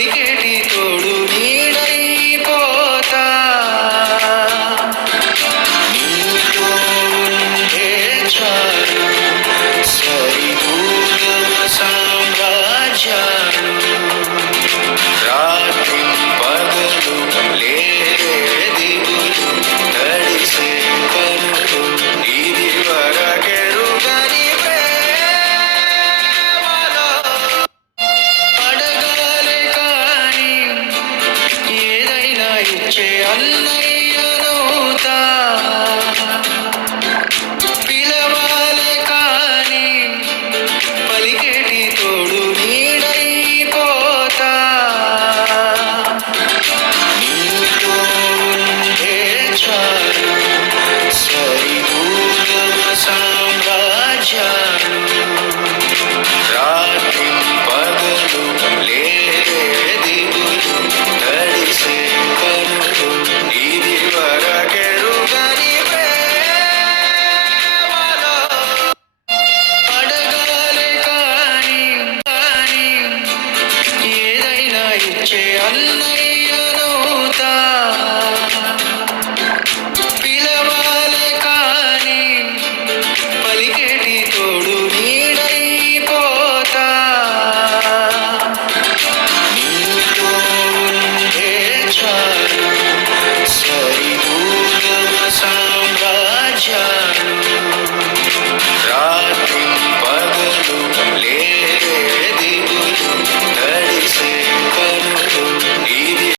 పలికేటి తోడు నీడైపోతా నీతో ఉంటే చాలు సరిగూగమ సామ్రాజ్యాలు రాత్రి పగలు లేదే దిగులు తడిసే కనులు ఇది వరకెరుగని ప్రేమలో అడగాలే కాని ఏదైనా ఇచ్చే అన్నయ్యనవుతా పిలవాలే కాని పలికేటి తోడు నీడైపోతా నీతో ఉంటే చాలు సరిగూగమ సామ్రాజ్యాలు రాత్రి పగలు లేదే దిగులు తడిసే కనులు ఇది వరకెరుగని ప్రేమలో అడగాలే కాని ఏదైనా ఇచ్చే అన్నయ్యనవుతా పిలవాలే కాని పలికేటి తోడు నీడైపోతా నీతో ఉంటే చాలు